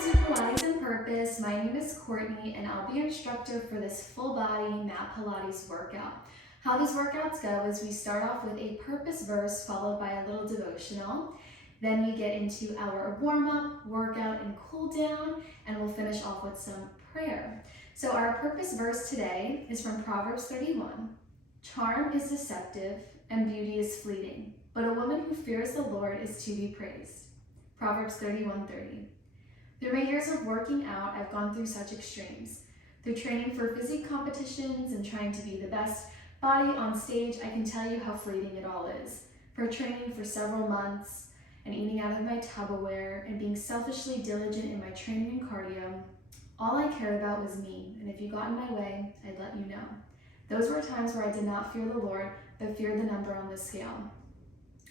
to Pilates and Purpose. My name is Courtney and I'll be your instructor for this full body mat Pilates workout. How these workouts go is we start off with a purpose verse followed by a little devotional. Then we get into our warm-up, workout, and cool down, and we'll finish off with some prayer. So our purpose verse today is from Proverbs 31. Charm is deceptive and beauty is fleeting, but a woman who fears the Lord is to be praised. Proverbs 31:30. Through my years of working out, I've gone through such extremes. Through training for physique competitions and trying to be the best body on stage, I can tell you how fleeting it all is. For training for several months and eating out of my Tupperware and being selfishly diligent in my training and cardio, all I cared about was me, and if you got in my way, I'd let you know. Those were times where I did not fear the Lord, but feared the number on the scale.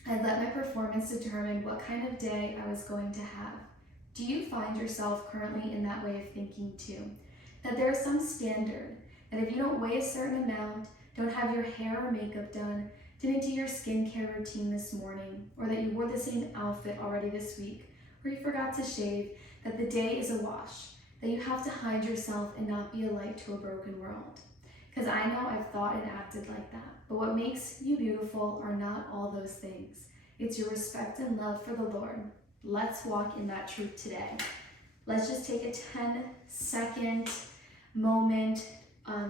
I'd let my performance determine what kind of day I was going to have. Do you find yourself currently in that way of thinking too? That there is some standard, that if you don't weigh a certain amount, don't have your hair or makeup done, didn't do your skincare routine this morning, or that you wore the same outfit already this week, or you forgot to shave, that the day is a wash, that you have to hide yourself and not be a light to a broken world. Because I know I've thought and acted like that, but what makes you beautiful are not all those things. It's your respect and love for the Lord. Let's walk in that truth today. Let's just take a 10-second moment,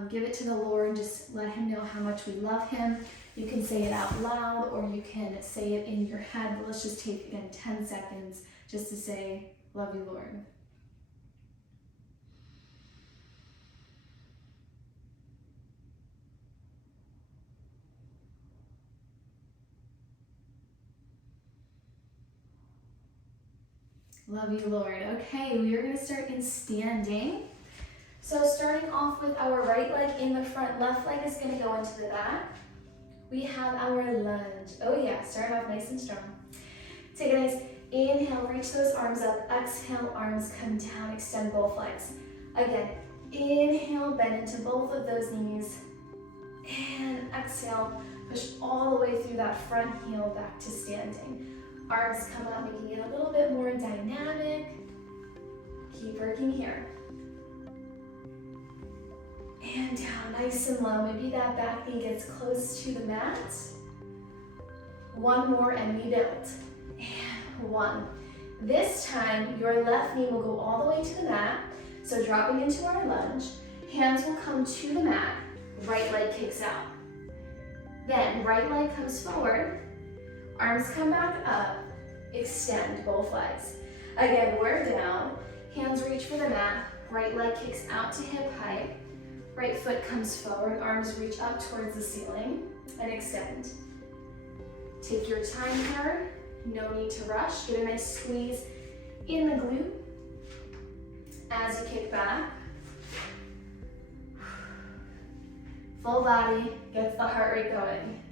give it to the Lord, just let him know how much we love him. You can say it out loud or you can say it in your head, but let's just take, again, 10 seconds just to say, love you, Lord. Love you, Lord. Okay, we are going to start in standing. So starting off with our right leg in the front, left leg is going to go into the back. We have our lunge. Oh yeah, starting off nice and strong. Take a nice inhale, reach those arms up. Exhale, arms come down, extend both legs. Again, inhale, bend into both of those knees. And exhale, push all the way through that front heel back to standing. Arms come out, making it a little bit more dynamic. Keep working here. And down, nice and low. Maybe that back knee gets close to the mat. One more and we build. And one. This time, your left knee will go all the way to the mat. So dropping into our lunge, hands will come to the mat, right leg kicks out. Then right leg comes forward, arms come back up, extend both legs. Again, we're down, hands reach for the mat, right leg kicks out to hip height, right foot comes forward, arms reach up towards the ceiling, and extend. Take your time here, no need to rush. Get a nice squeeze in the glute as you kick back. Full body gets the heart rate going.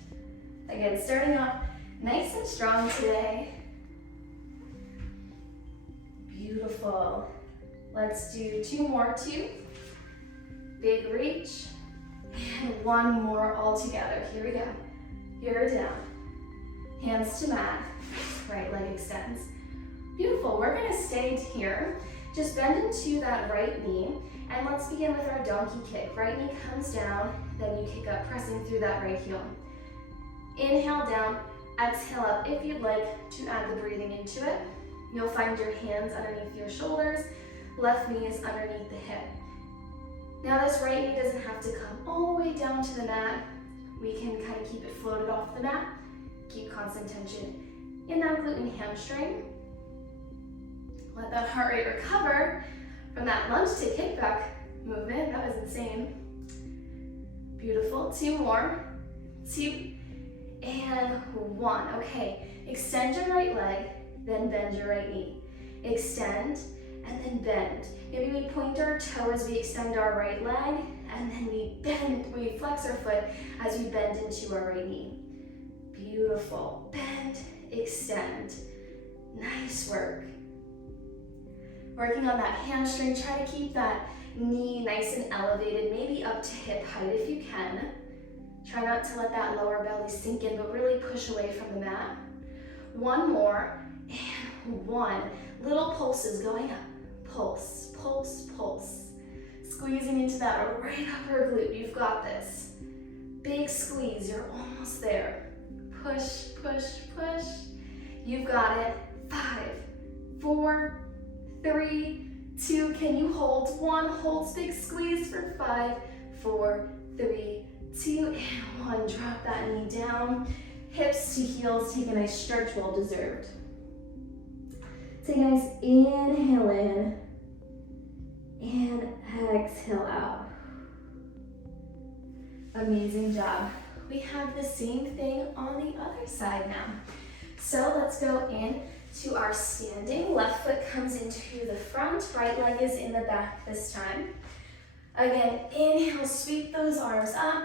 Again, starting off nice and strong today. Beautiful. Let's do two more, two. Big reach. And one more all together. Here we go. You're down. Hands to mat. Right leg extends. Beautiful. We're going to stay here. Just bend into that right knee. And let's begin with our donkey kick. Right knee comes down, then you kick up, pressing through that right heel. Inhale down, exhale up. If you'd like to add the breathing into it, you'll find your hands underneath your shoulders, left knee is underneath the hip. Now this right knee doesn't have to come all the way down to the mat. We can kind of keep it floated off the mat. Keep constant tension in that glute and hamstring. Let that heart rate recover from that lunge to kickback movement. That was insane. Beautiful. Two more. Two and one. Okay. Extend your right leg, then bend your right knee. Extend and then bend. Maybe we point our toe as we extend our right leg, and then we flex our foot as we bend into our right knee. Beautiful. Bend, extend. Nice work. Working on that hamstring, try to keep that knee nice and elevated, maybe up to hip height if you can. Try not to let that lower belly sink in, but really push away from the mat. One more, and one. Little pulses going up, pulse, pulse, pulse. Squeezing into that right upper glute. You've got this. Big squeeze, you're almost there. Push, push, push. You've got it. 5, 4, 3, 2. Can you hold? 1, hold, big squeeze for 5, 4, 3, 2, and 1. Drop that knee down. Hips to heels, take a nice stretch, well deserved. Take a nice inhale in and exhale out. Amazing job. We have the same thing on the other side now. So let's go in to our standing. Left foot comes into the front, right leg is in the back this time. Again, inhale, sweep those arms up.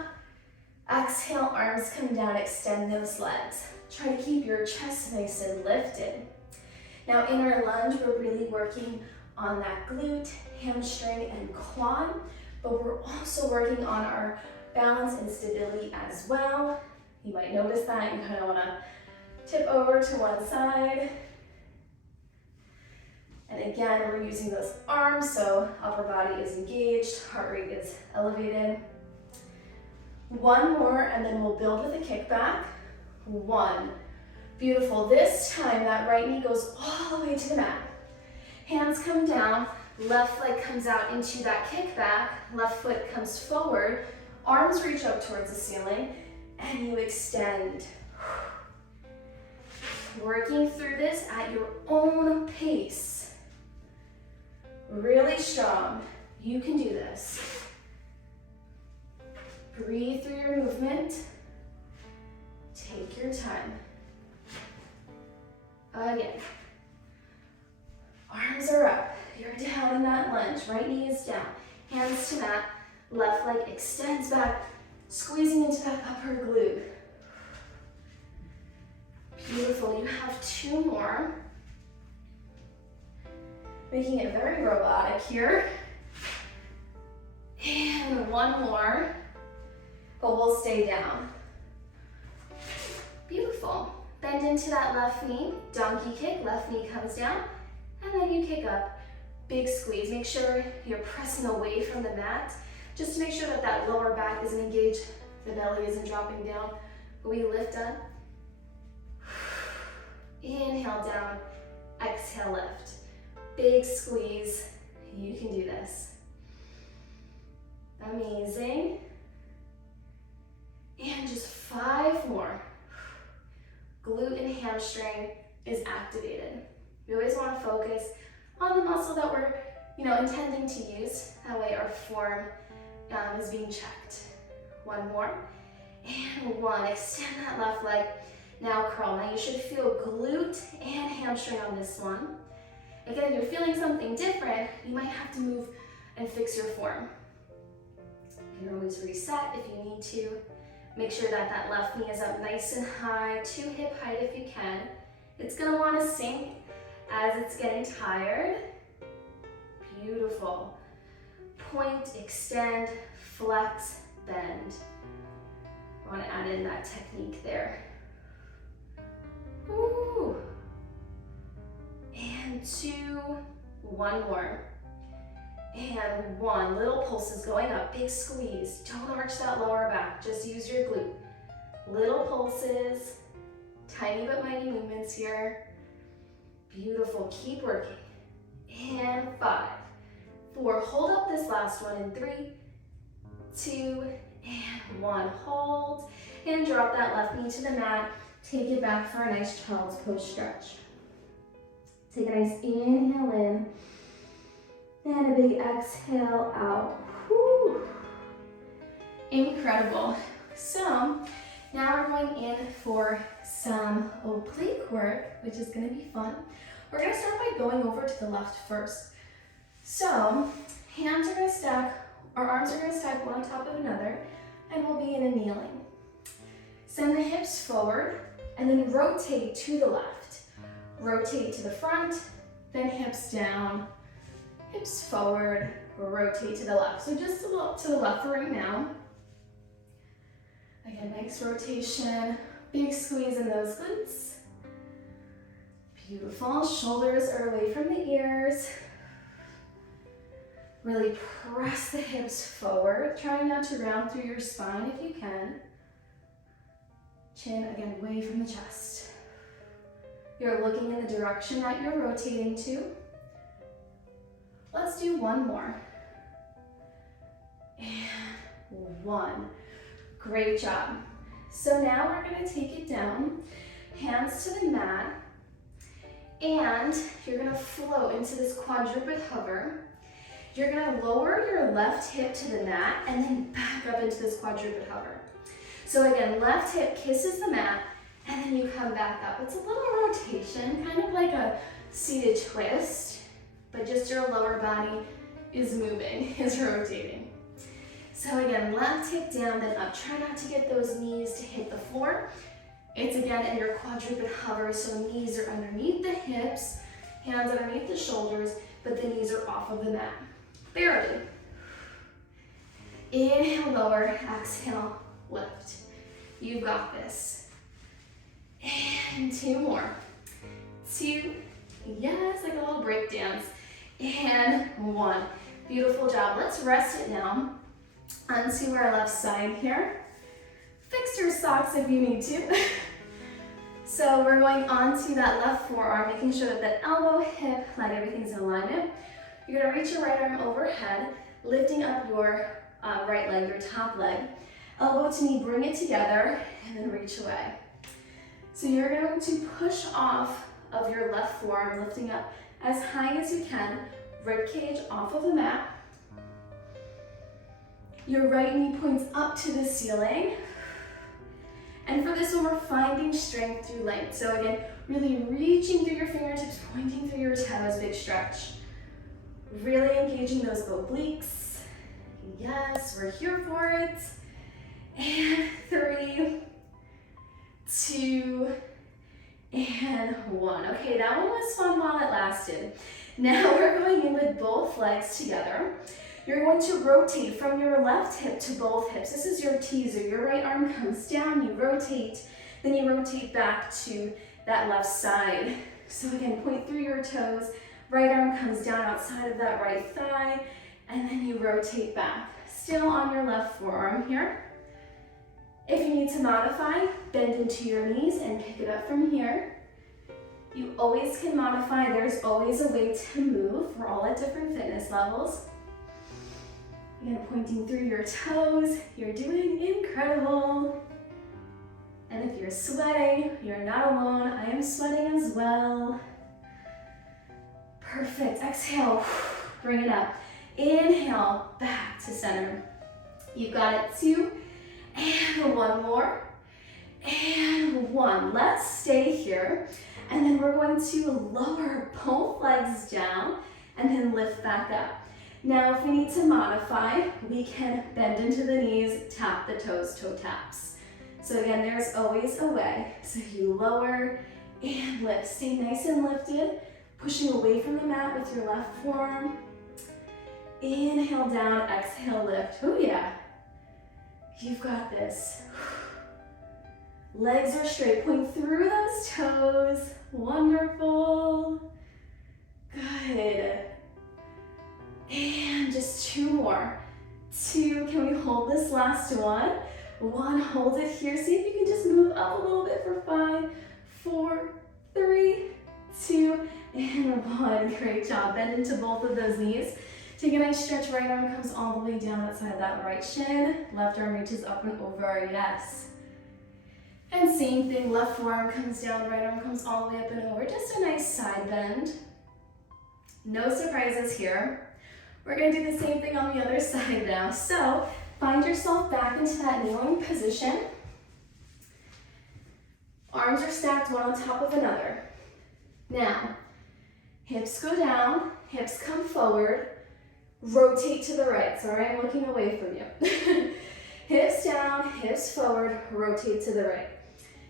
Exhale, arms come down, extend those legs. Try to keep your chest nice and lifted. Now in our lunge, we're really working on that glute, hamstring, and quad, but we're also working on our balance and stability as well. You might notice that you kind of want to tip over to one side. And again, we're using those arms, so upper body is engaged, heart rate is elevated. 1 more, and then we'll build with a kickback. 1. Beautiful. This time, that right knee goes all the way to the mat. Hands come down, left leg comes out into that kickback, left foot comes forward, arms reach up towards the ceiling, and you extend. Working through this at your own pace. Really strong. You can do this. Breathe through your movement. Take your time. Again. Arms are up. You're down in that lunge. Right knee is down. Hands to mat. Left leg extends back, squeezing into that upper glute. Beautiful. You have 2 more. Making it very robotic here. And 1 more. But we'll stay down. Beautiful. Bend into that left knee, donkey kick, left knee comes down, and then you kick up. Big squeeze. Make sure you're pressing away from the mat, just to make sure that that lower back isn't engaged, the belly isn't dropping down. We lift up. Inhale down, exhale lift. Big squeeze. You can do this. Amazing. And just 5 more. Glute and hamstring is activated. We always want to focus on the muscle that we're, intending to use. That way our form is being checked. 1 more. And 1. Extend that left leg. Now curl. Now you should feel glute and hamstring on this one. Again, if you're feeling something different, you might have to move and fix your form. You can always reset if you need to. Make sure that that left knee is up nice and high, to hip height if you can. It's gonna wanna sink as it's getting tired. Beautiful. Point, extend, flex, bend. I wanna add in that technique there. Ooh. And 2, 1 more. And 1, little pulses going up, big squeeze. Don't arch that lower back, just use your glute. Little pulses, tiny but mighty movements here. Beautiful, keep working. And 5, 4, hold up this last one in 3, 2, and 1. Hold, and drop that left knee to the mat. Take it back for a nice child's pose stretch. Take a nice inhale in. And a big exhale out. Whew. Incredible. So now we're going in for some oblique work, which is going to be fun. We're going to start by going over to the left first. So hands are going to stack, our arms are going to stack one on top of another, and we'll be in a kneeling. Send the hips forward, and then rotate to the left. Rotate to the front, then hips down. Hips forward, rotate to the left. So just a little to the left for right now. Again, nice rotation, big squeeze in those glutes. Beautiful, shoulders are away from the ears. Really press the hips forward, trying not to round through your spine if you can. Chin again away from the chest. You're looking in the direction that you're rotating to. Let's do one more. And one. Great job. So now we're going to take it down, hands to the mat, and you're going to float into this quadruped hover. You're going to lower your left hip to the mat and then back up into this quadruped hover. So again, left hip kisses the mat and then you come back up. It's a little rotation, kind of like a seated twist, but just your lower body is moving, is rotating. So again, left hip down, then up. Try not to get those knees to hit the floor. It's again in your quadruped hover, so knees are underneath the hips, hands underneath the shoulders, but the knees are off of the mat. Barely. Inhale, lower, exhale, lift. You've got this. And two more. Two, yes, like a little break dance. And one. Beautiful job. Let's rest it now onto our left side here. Fix your socks if you need to. So we're going onto that left forearm, making sure that the elbow, hip, leg, everything's in alignment. You're gonna reach your right arm overhead, lifting up your right leg, your top leg. Elbow to knee, bring it together, and then reach away. So you're going to push off of your left forearm, lifting up as high as you can, rib cage off of the mat. Your right knee points up to the ceiling. And for this one, we're finding strength through length. So again, really reaching through your fingertips, pointing through your toes, big stretch. Really engaging those obliques. Yes, we're here for it. And 3, 2, and 1. Okay, that one was fun while it lasted. Now we're going in with both legs together. You're going to rotate from your left hip to both hips. This is your teaser. Your right arm comes down, you rotate, then you rotate back to that left side. So again, point through your toes, right arm comes down outside of that right thigh, and then you rotate back. Still on your left forearm here. If you need to modify, bend into your knees and pick it up from here. You always can modify. There's always a way to move. We're all at different fitness levels. Again, pointing through your toes. You're doing incredible. And if you're sweating, you're not alone. I am sweating as well. Perfect. Exhale. Bring it up. Inhale, back to center. You've got it. 2, and 1 more. And 1. Let's stay here. And then we're going to lower both legs down and then lift back up. Now, if we need to modify, we can bend into the knees, tap the toes, toe taps. So again, there's always a way. So you lower and lift. Stay nice and lifted, pushing away from the mat with your left forearm. Inhale down, exhale, lift. Oh yeah, you've got this. Legs are straight, point through those toes. Wonderful. Good. And just 2 more. 2, can we hold this last one? 1, hold it here. See if you can just move up a little bit for 5, 4, 3, 2, and 1. Great job. Bend into both of those knees. Take a nice stretch. Right arm comes all the way down outside that right shin. Left arm reaches up and over. Yes. And same thing. Left forearm comes down. Right arm comes all the way up and over. Just a nice side bend. No surprises here. We're going to do the same thing on the other side now. So find yourself back into that kneeling position. Arms are stacked one on top of another. Now, hips go down, hips come forward, rotate to the right. Sorry, I'm looking away from you. Hips down, hips forward, rotate to the right.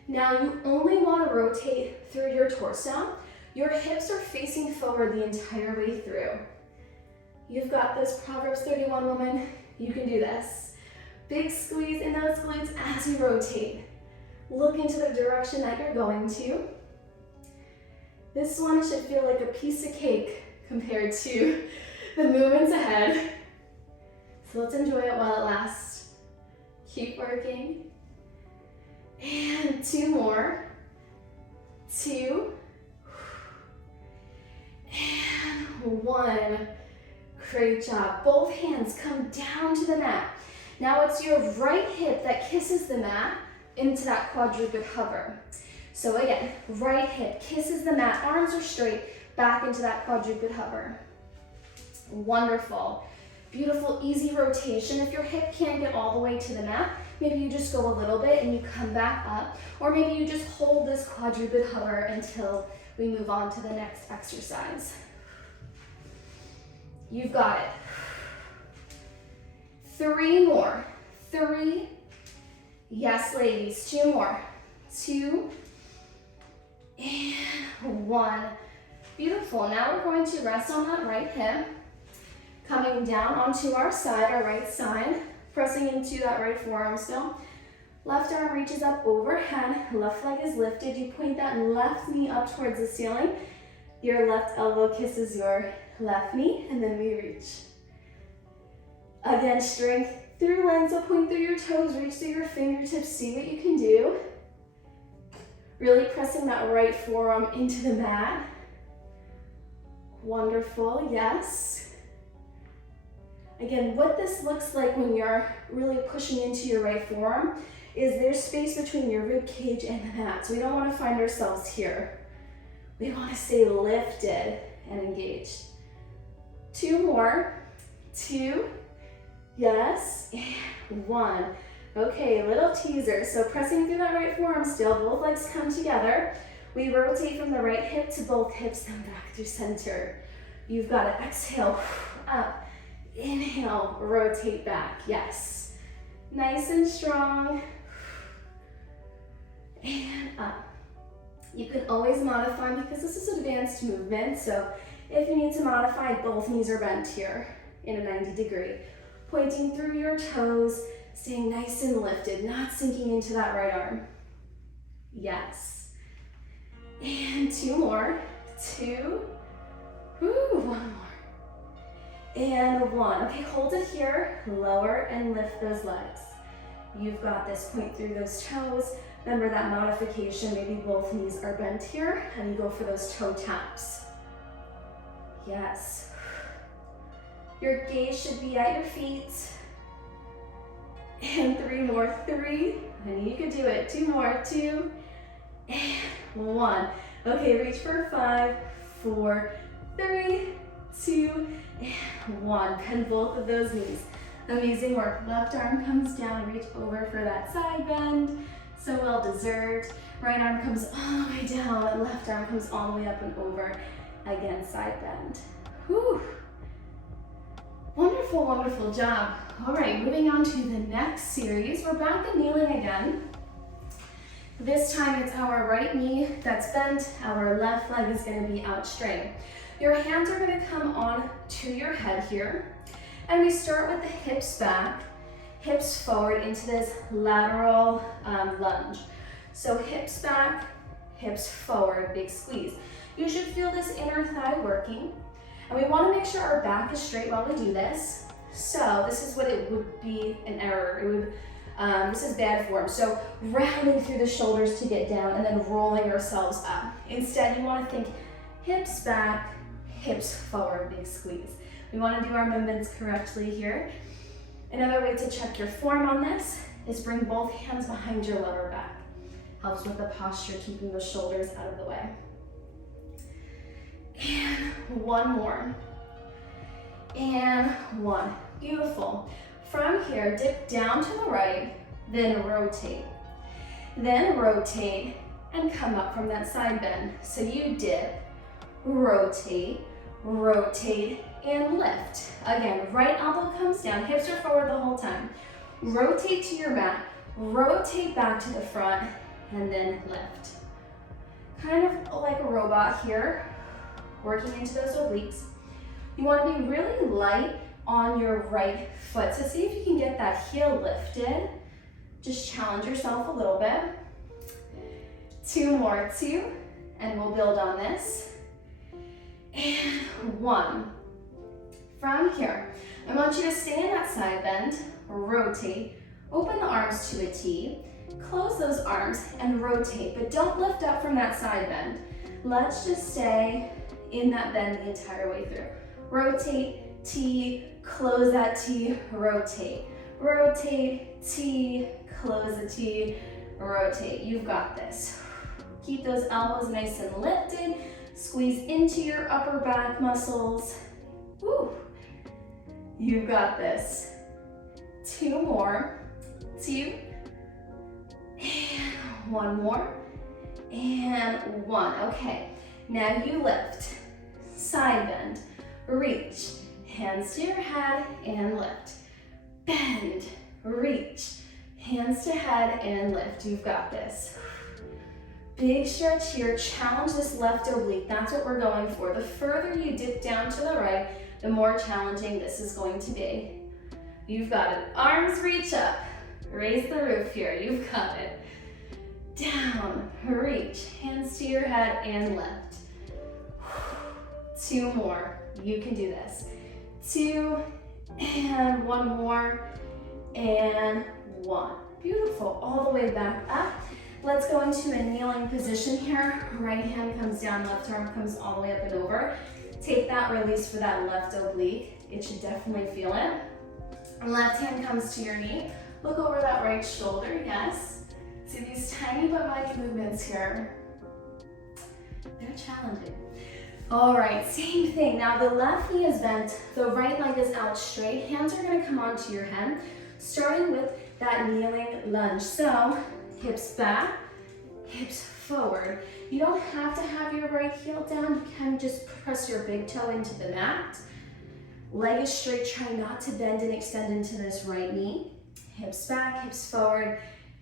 Now you only want to rotate through your torso. Your hips are facing forward the entire way through. You've got this, Proverbs 31 woman. You can do this. Big squeeze in those glutes as you rotate. Look into the direction that you're going to. This one should feel like a piece of cake compared to The movement's ahead. So let's enjoy it while it lasts. Keep working. And 2 more. 2. And 1. Great job. Both hands come down to the mat. Now it's your right hip that kisses the mat into that quadruped hover. So again, right hip kisses the mat, arms are straight, back into that quadruped hover. Wonderful. Beautiful, easy rotation. If your hip can't get all the way to the mat, maybe you just go a little bit and you come back up, or maybe you just hold this quadruped hover until we move on to the next exercise. You've got it. 3 more. 3. Yes, ladies. 2 more. 2. And 1. Beautiful. Now we're going to rest on that right hip. Coming down onto our side, our right side. Pressing into that right forearm still. Left arm reaches up overhead. Left leg is lifted. You point that left knee up towards the ceiling. Your left elbow kisses your left knee, and then we reach. Again, strength through legs, so point through your toes, reach through your fingertips, see what you can do. Really pressing that right forearm into the mat. Wonderful, yes. Again, what this looks like when you're really pushing into your right forearm is there's space between your rib cage and the mat, so we don't want to find ourselves here. We want to stay lifted and engaged. 2 more. 2. Yes. And 1. Okay, little teaser. So pressing through that right forearm still, both legs come together. We rotate from the right hip to both hips, then back through center. You've got to exhale, up, inhale, rotate back. Yes. Nice and strong. And up. You can always modify because this is advanced movement, so if you need to modify, both knees are bent here in a 90-degree. Pointing through your toes, staying nice and lifted, not sinking into that right arm. Yes. And 2 more. 2. Woo, 1 more. And 1. Okay, hold it here. Lower and lift those legs. You've got this. Point through those toes. Remember that modification, maybe both knees are bent here, and you go for those toe taps. Yes. Your gaze should be at your feet. And 3 more. 3. And you can do it. 2 more. 2. And 1. Okay, reach for 5, 4, 3, 2, and 1. Bend both of those knees. Amazing work. Left arm comes down, reach over for that side bend. So well deserved. Right arm comes all the way down, and left arm comes all the way up and over. Again, side bend. Whew. Wonderful, wonderful job. All right, moving on to the next series. We're back at kneeling again. This time it's our right knee that's bent, our left leg is gonna be out straight. Your hands are gonna come on to your head here, and we start with the hips back, hips forward into this lateral lunge. So hips back, hips forward, big squeeze. You should feel this inner thigh working, and we wanna make sure our back is straight while we do this. So this is what it would be an error. It would, this is bad form. So rounding through the shoulders to get down and then rolling ourselves up. Instead, you wanna think hips back, hips forward, big squeeze. We wanna do our movements correctly here. Another way to check your form on this is bring both hands behind your lower back. Helps with the posture, keeping the shoulders out of the way. And 1 more. And 1. Beautiful. From here, dip down to the right, then rotate. Then rotate and come up from that side bend. So you dip, rotate, rotate, and lift. Again, right elbow comes down, hips are forward the whole time. Rotate to your mat, rotate back to the front, and then lift. Kind of like a robot here, working into those obliques. You want to be really light on your right foot. So see if you can get that heel lifted. Just challenge yourself a little bit. 2 more, 2, and we'll build on this. And 1. From here, I want you to stay in that side bend, rotate, open the arms to a T, close those arms and rotate, but don't lift up from that side bend. Let's just stay in that bend the entire way through. Rotate, T, close that T, rotate. Rotate, T, close the T, rotate. You've got this. Keep those elbows nice and lifted. Squeeze into your upper back muscles. Woo. You've got this. 2 more. 2. And 1 more. And 1. Okay. Now you lift. Side bend. Reach. Hands to your head and lift. Bend. Reach. Hands to head and lift. You've got this. Big stretch here. Challenge this left oblique. That's what we're going for. The further you dip down to the right, the more challenging this is going to be. You've got it. Arms reach up. Raise the roof here. You've got it. Down. Reach. Hands to your head and lift. 2 more. You can do this. 2 and 1 more and 1. Beautiful. All the way back up. Let's go into a kneeling position here. Right hand comes down, left arm comes all the way up and over. Take that release for that left oblique. It should definitely feel it. Left hand comes to your knee. Look over that right shoulder, yes. See these tiny but mighty movements here. They're challenging. All right, same thing. Now the left knee is bent, the right leg is out straight. Hands are gonna come onto your head, starting with that kneeling lunge. So, hips back, hips forward. You don't have to have your right heel down. You can just press your big toe into the mat. Leg is straight. Try not to bend and extend into this right knee. Hips back, hips forward,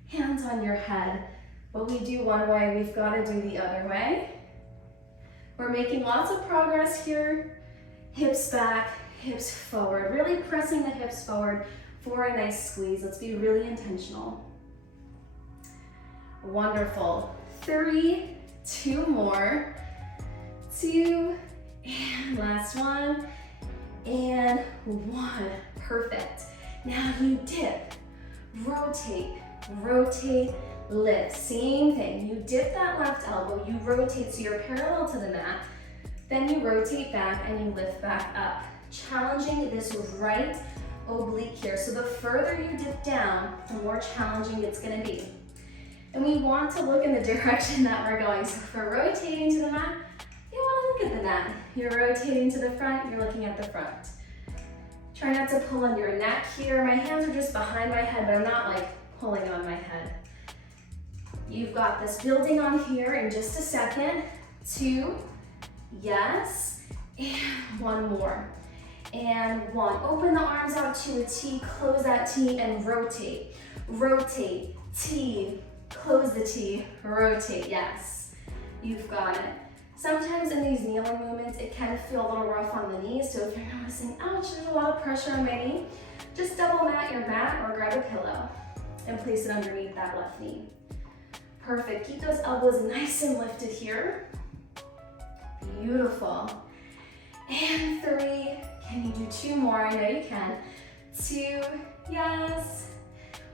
hands on your head. What we do one way, we've got to do the other way. We're making lots of progress here. Hips back, hips forward. Really pressing the hips forward for a nice squeeze. Let's be really intentional. Wonderful. 3, 2 more. 2, and last one, and 1. Perfect. Now you dip, rotate, rotate, lift. Same thing. You dip that left elbow, you rotate so you're parallel to the mat, then you rotate back and you lift back up. Challenging this right oblique here. So the further you dip down, the more challenging it's going to be. And we want to look in the direction that we're going. So if we're rotating to the mat, you want to look at the mat. You're rotating to the front, you're looking at the front. Try not to pull on your neck here. My hands are just behind my head, but I'm not like pulling on my head. You've got this. Building on here in just a second. 2, yes, and 1 more. And 1. Open the arms out to a T, close that T and rotate. Rotate, T, close the T, rotate, yes. You've got it. Sometimes in these kneeling movements, it can feel a little rough on the knees, so if you're noticing, ouch, there's a lot of pressure on my knee, just double mat your mat or grab a pillow and place it underneath that left knee. Perfect. Keep those elbows nice and lifted here. Beautiful. And 3. Can you do 2 more? I know you can. 2, yes.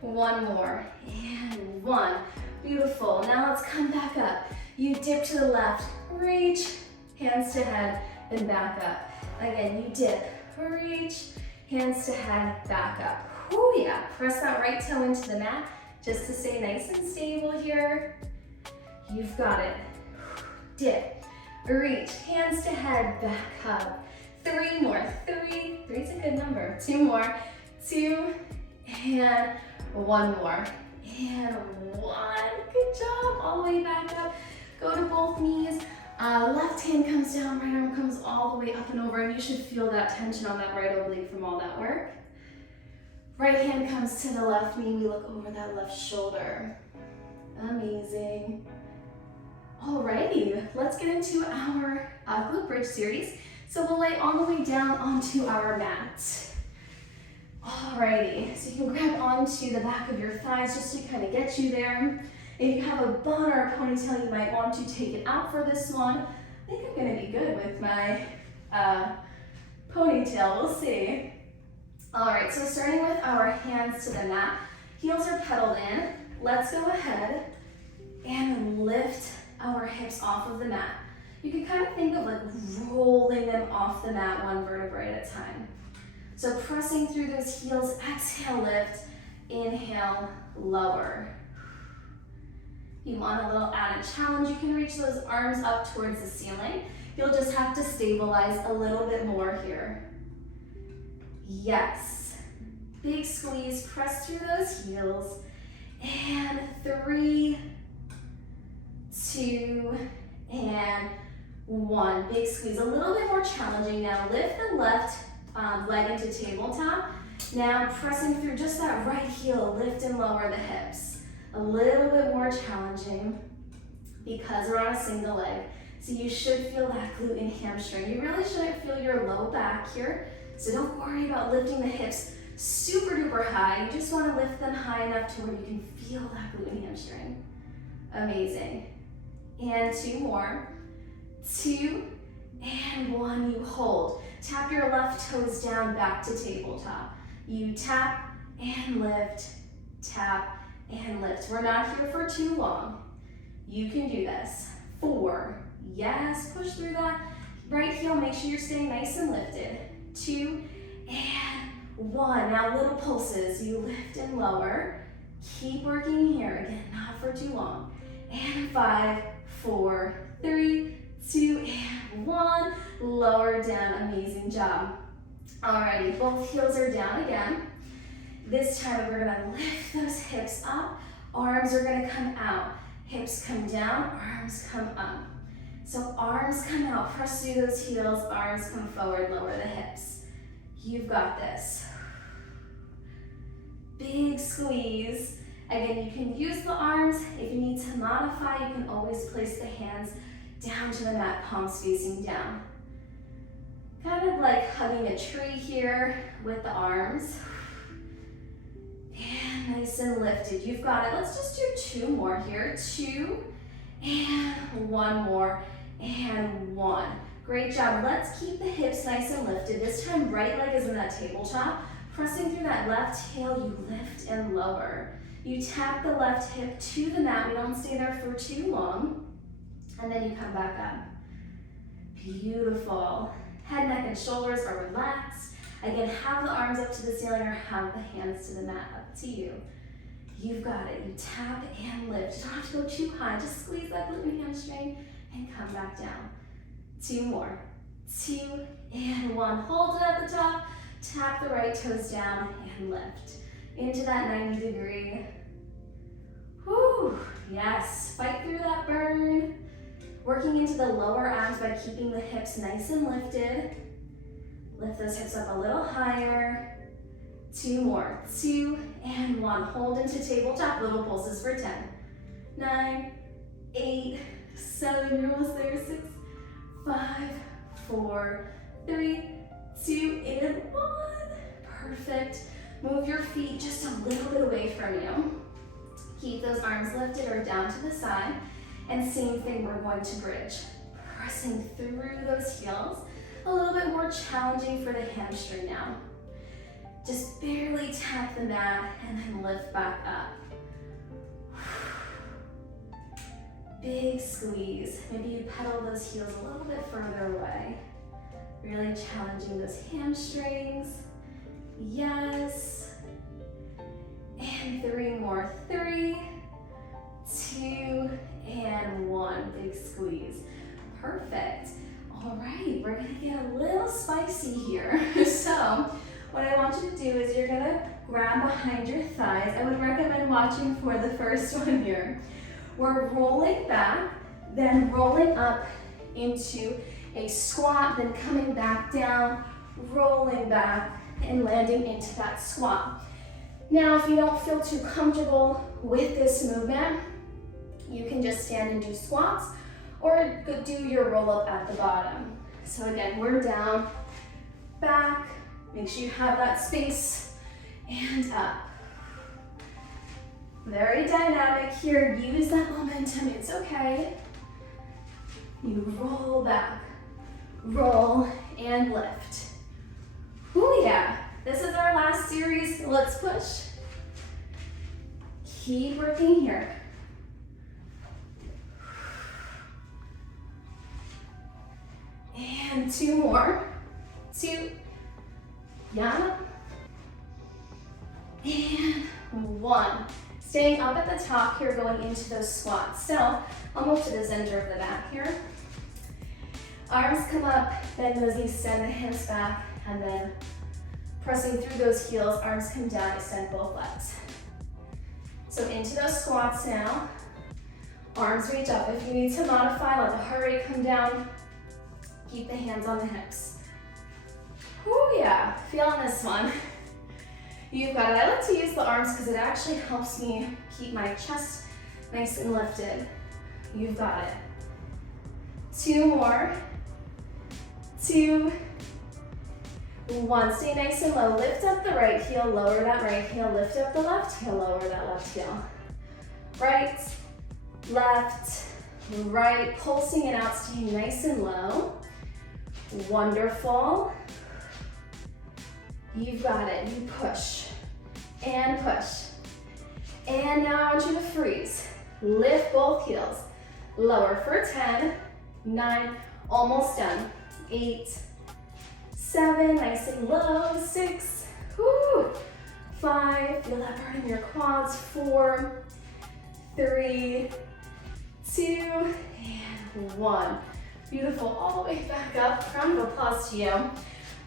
1 more. And 1. Beautiful. Now let's come back up. You dip to the left, reach, hands to head, then back up. Again, you dip, reach, hands to head, back up. Oh yeah, press that right toe into the mat just to stay nice and stable here. You've got it. Dip, reach, hands to head, back up. 3 more, 3, 3's a good number. 2 more, 2, and 1 more. And 1, good job, all the way back up. Go to both knees, left hand comes down, right arm comes all the way up and over, and you should feel that tension on that right oblique from all that work. Right hand comes to the left knee, we look over that left shoulder. Amazing. Alrighty, let's get into our glute bridge series. So we'll lay all the way down onto our mat. Alrighty, so you can grab onto the back of your thighs just to kind of get you there. If you have a bun or a ponytail, you might want to take it out for this one. I think I'm gonna be good with my ponytail, we'll see. All right, so starting with our hands to the mat, heels are pedaled in. Let's go ahead and lift our hips off of the mat. You can kind of think of like rolling them off the mat one vertebrae at a time. So pressing through those heels, exhale, lift, inhale, lower. You want a little added challenge, you can reach those arms up towards the ceiling. You'll just have to stabilize a little bit more here. Yes. Big squeeze, press through those heels. And 3, 2, and 1. Big squeeze, a little bit more challenging now. Lift the left leg into tabletop. Now pressing through just that right heel, lift and lower the hips. A little bit more challenging because we're on a single leg. So you should feel that glute and hamstring. You really shouldn't feel your low back here. So don't worry about lifting the hips super duper high. You just want to lift them high enough to where you can feel that glute and hamstring. Amazing. And 2 more. 2 and 1. You hold. Tap your left toes down back to tabletop. You tap and lift, tap and lift. We're not here for too long. You can do this. 4. Yes, push through that right heel. Make sure you're staying nice and lifted. 2 and 1. Now little pulses. You lift and lower. Keep working here. Again, not for too long. And 5, 4, 3, 2, and 1. Lower down. Amazing job. Alrighty, both heels are down again. This time we're gonna lift those hips up. Arms are gonna come out. Hips come down, arms come up. So arms come out, press through those heels, arms come forward, lower the hips. You've got this. Big squeeze. Again, you can use the arms. If you need to modify, you can always place the hands down to the mat, palms facing down. Kind of like hugging a tree here with the arms. And nice and lifted. You've got it. Let's just do 2 more here. 2 and 1 more and 1. Great job. Let's keep the hips nice and lifted. This time, right leg is in that tabletop. Pressing through that left heel, you lift and lower. You tap the left hip to the mat. We don't stay there for too long. And then you come back up. Beautiful. Head, neck, and shoulders are relaxed. Again, have the arms up to the ceiling or have the hands to the mat, up to you. You've got it. You tap and lift. You don't have to go too high. Just squeeze that glute and hamstring and come back down. 2 more. 2 and 1. Hold it at the top. Tap the right toes down and lift. Into that 90 degree. Whew. Yes. Fight through that burn. Working into the lower abs by keeping the hips nice and lifted. Lift those hips up a little higher. 2 more. 2 and 1. Hold into tabletop. Little pulses for 10. 9, 8, 7. You're almost there. 6, 5, 4, 3, 2, and 1. Perfect. Move your feet just a little bit away from you. Keep those arms lifted or down to the side. And same thing, we're going to bridge. Pressing through those heels. A little bit more challenging for the hamstring now. Just barely tap the mat and then lift back up. Big squeeze. Maybe you pedal those heels a little bit further away. Really challenging those hamstrings. Yes. And 3 more. 3, 2, and 1. Big squeeze. Perfect. All right, we're gonna get a little spicy here. So what I want you to do is you're gonna grab behind your thighs. I would recommend watching for the first one here. We're rolling back, then rolling up into a squat, then coming back down, rolling back, and landing into that squat. Now, if you don't feel too comfortable with this movement, you can just stand and do squats, or do your roll up at the bottom. So again, we're down, back, make sure you have that space, and up. Very dynamic here, use that momentum, it's okay. You roll back, roll and lift. Oh yeah, this is our last series. Let's push. Keep working here. And 2 more. 2. Yeah. And 1. Staying up at the top here, going into those squats. So I'll move to the center of the mat here. Arms come up, bend those knees, send the hips back, and then pressing through those heels, arms come down, extend both legs. So into those squats now. Arms reach up. If you need to modify, let the heart rate come down. Keep the hands on the hips. Oh yeah, feeling this one. You've got it. I like to use the arms because it actually helps me keep my chest nice and lifted. You've got it. 2 more. 2, 1. Stay nice and low. Lift up the right heel, lower that right heel. Lift up the left heel, lower that left heel. Right, left, right. Pulsing it out, staying nice and low. Wonderful. You've got it. You push and push. And now I want you to freeze. Lift both heels. Lower for 10, 9, almost done. 8, 7, nice and low. 6, whoo, 5, feel that burn in your quads. 4, 3, 2, and 1. Beautiful. All the way back up. Round of applause to you.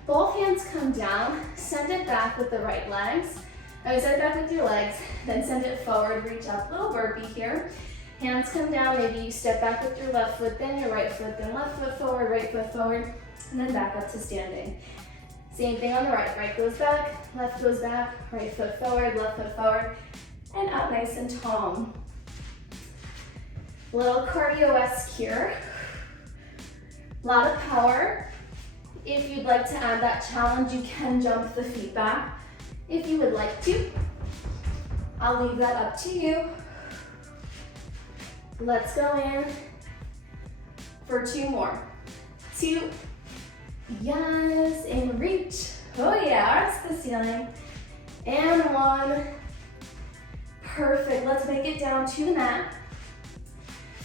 Both hands come down. Send it back with the right legs. Send it back with your legs. Then send it forward. Reach up. Little burpee here. Hands come down. Maybe you step back with your left foot, then your right foot, then left foot forward, right foot forward, and then back up to standing. Same thing on the right. Right goes back, left goes back, right foot forward, left foot forward, and up nice and tall. Little cardio-esque here. A lot of power. If you'd like to add that challenge, you can jump the feet back if you would like to. I'll leave that up to you. Let's go in for 2 more. 2, yes, and reach. Oh yeah, arms to the ceiling. And 1, perfect. Let's make it down to the mat.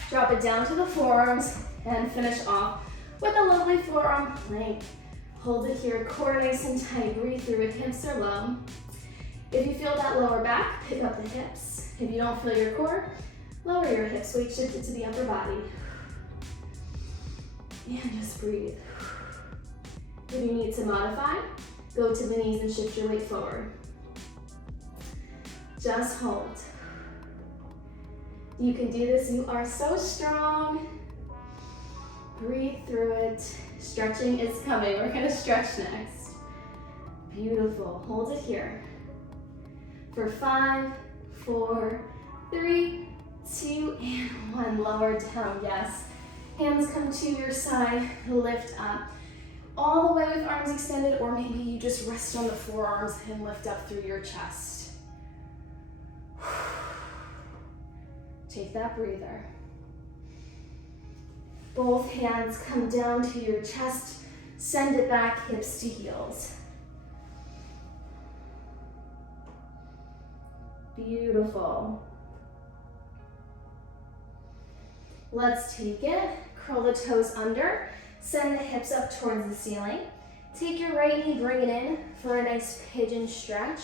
Drop it down to the forearms and finish off with a lovely forearm plank. Hold it here, core nice and tight. Breathe through it, hips are low. If you feel that lower back, pick up the hips. If you don't feel your core, lower your hips, weight shifted to the upper body. And just breathe. If you need to modify, go to the knees and shift your weight forward. Just hold. You can do this, you are so strong. Breathe through it. Stretching is coming. We're gonna stretch next. Beautiful. Hold it here. For 5, 4, 3, 2, and 1. Lower down, yes. Hands come to your side, lift up. All the way with arms extended, or maybe you just rest on the forearms and lift up through your chest. Take that breather. Both hands come down to your chest, send it back, hips to heels. Beautiful. Let's take it, curl the toes under, send the hips up towards the ceiling. Take your right knee, bring it in for a nice pigeon stretch.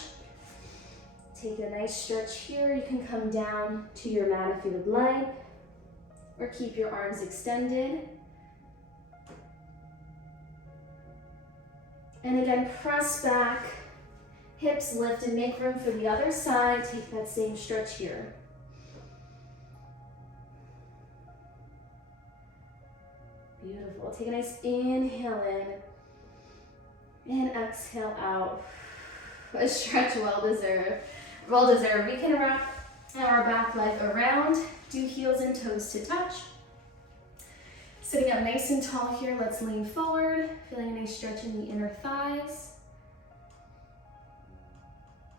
Take a nice stretch here. You can come down to your mat if you would like, or keep your arms extended. And again, press back, hips lift, and make room for the other side. Take that same stretch here. Beautiful. Take a nice inhale in and exhale out. A stretch well deserved. Well deserved. We can wrap our back leg around, do heels and toes to touch. Sitting up nice and tall here, let's lean forward, feeling a nice stretch in the inner thighs.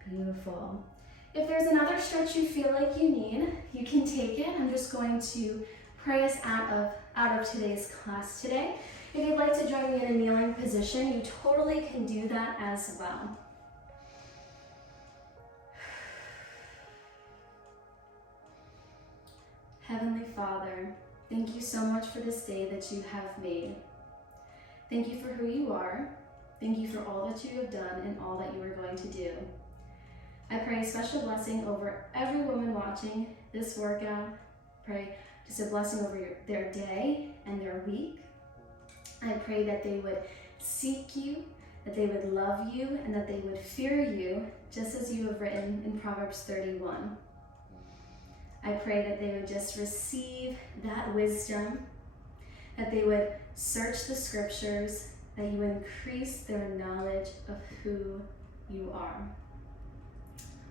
Beautiful. If there's another stretch you feel like you need, you can take it. I'm just going to pray us out of today's class today. If you'd like to join me in a kneeling position, you totally can do that as well. Heavenly Father, thank you so much for this day that you have made. Thank you for who you are. Thank you for all that you have done and all that you are going to do. I pray a special blessing over every woman watching this workout. Pray just a blessing over their day and their week. I pray that they would seek you, that they would love you, and that they would fear you, just as you have written in Proverbs 31. I pray that they would just receive that wisdom, that they would search the scriptures, that you increase their knowledge of who you are.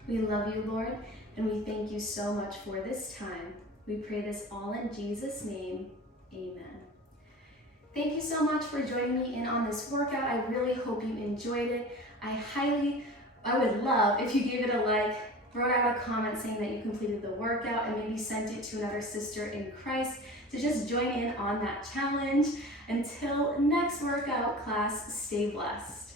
We love you, Lord, and we thank you so much for this time. We pray this all in Jesus' name, amen. Thank you so much for joining me in on this workout. I really hope you enjoyed it. I would love if you gave it a like, wrote out a comment saying that you completed the workout, and maybe sent it to another sister in Christ to just join in on that challenge. Until next workout class, stay blessed.